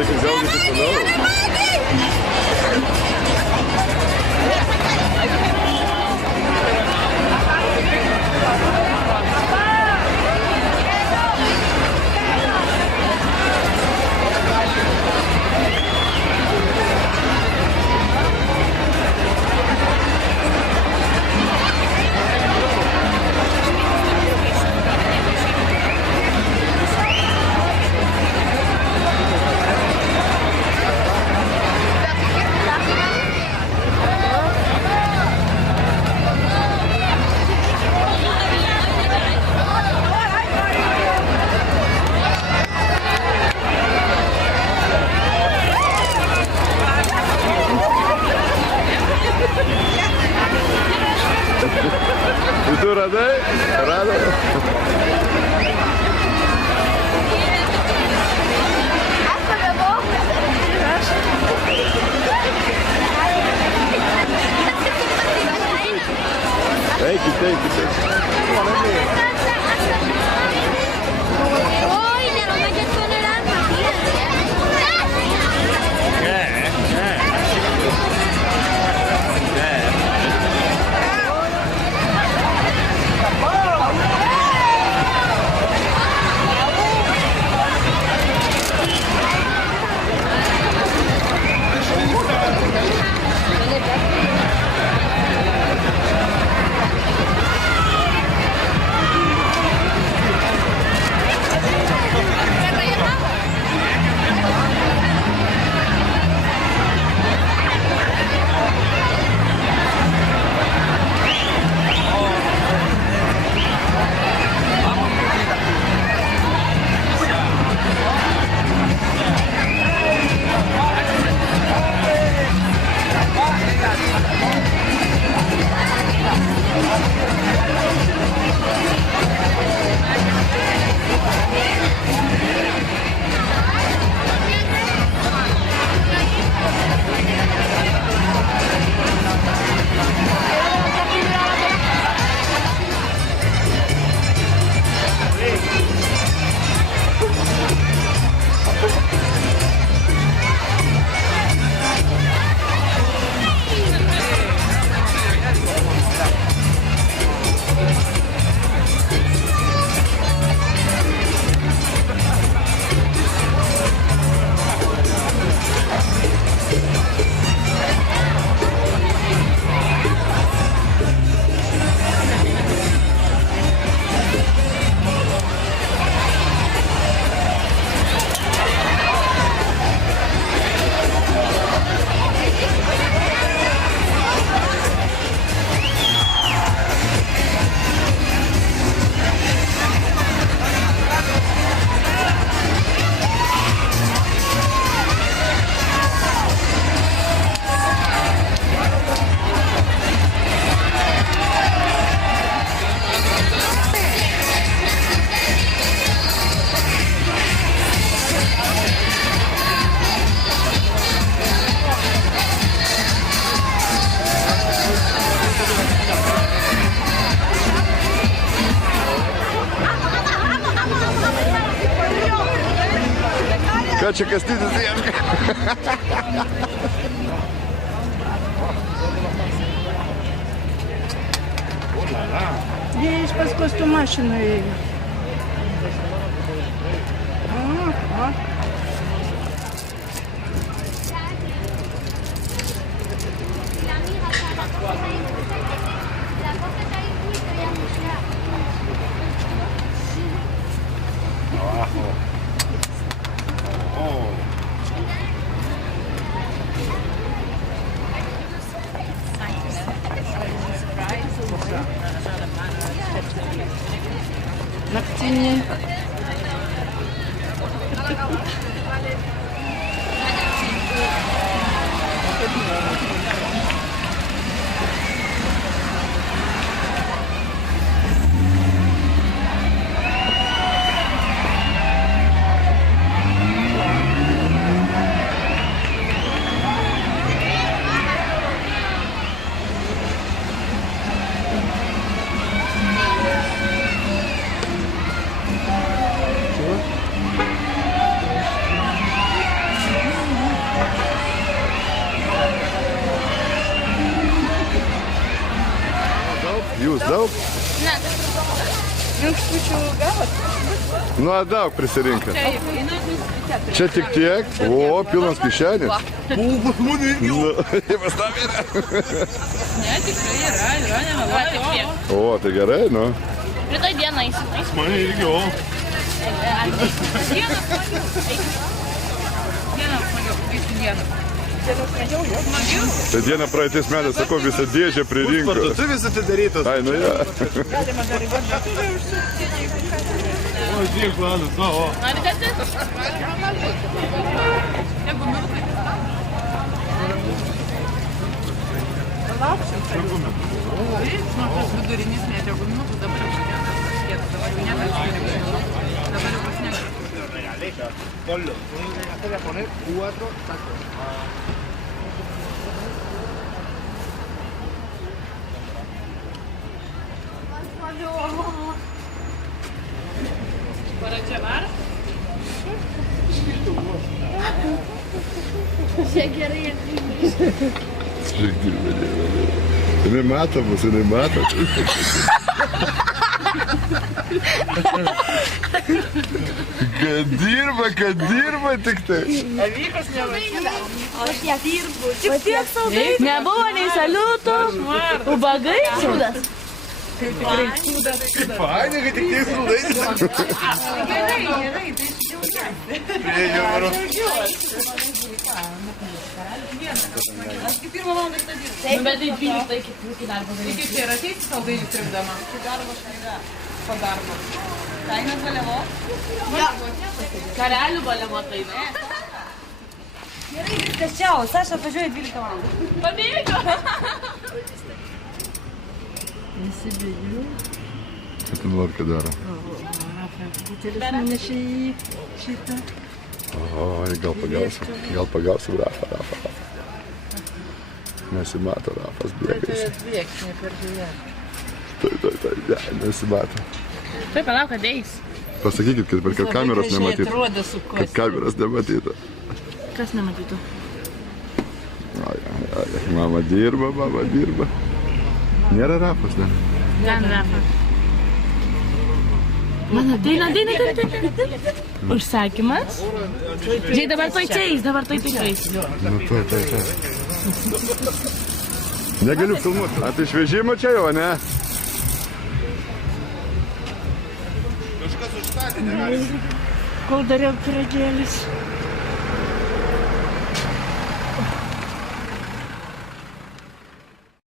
Deixa eu ver o que não. Itu rada. Hey, que Ką čia Kastytis ieško? Jie iš paskos tų mašinų ėjo. Naktinė. daug? Ne. Minkštučių gavot? Nu, daug prisirinka. Čia tik tiek? O, pilnas kišenis. Nu, pas tam yra. Ne, tikrai yra, nemeluoju. O, tai gerai, nu. Rytoj dieną eisim. Mane irgi, o. Tai dieną praeitais metais, sakau, visą dėžę pririnko. Parduotuvės atidarytos. Ai, nu jo. Galima dar į parduotuvę užsukti, jeigu ką. O, žiūrėk, planas, o. Norite atsėti? Lauksim. Vidurinis medžiagų minutų dabar jau šiandien dabar jau nebesirinksim. Dabar jau pasniegsim. Ponlo. Voy a poner 4 tacos. Jinai mato mus, jinai mato. Kad dirba tik tai. Avykas nevaikina. Nebuvo nei saliutų, ubagai, čudas. Fainai, kad tik tiek sulaikysi. Gerai, tai aš kaip pirmą valandą tą dirbu. Bet tai 12 iki darbo Tai kaip čia yra ateiti saldainių trikdama? Tai darbo šaida. Po darbo. Kainas valiavo? Karelių balemo tai, ne? Gerai, viskas čia, o Saša važiuoja 12 valandų. Pabėgo. Ką ten Lorka daro? Butelis nunešė į šitą. O, gal pagausim Rafą. Nesimato, Rafas bėgais. Bėgs, ne per žyje. Tai, nesimato. Tai palauk, kad eis. Pasakykit, kad kameros nematytų. Atrodo su Kad kameros nematytų. Kas nematytų? Ai, mama dirba. Nėra Rafas, ne? Ten Rafa. Man ateina. Užsakymas. Žiūrėk, dabar tai čia eis, dabar tai eis. Nu, tai. Negaliu filmuoti. A, tai išvežimo čia jau, ne? Kažkas užstatė, negali. Kol dariau pyragėlis.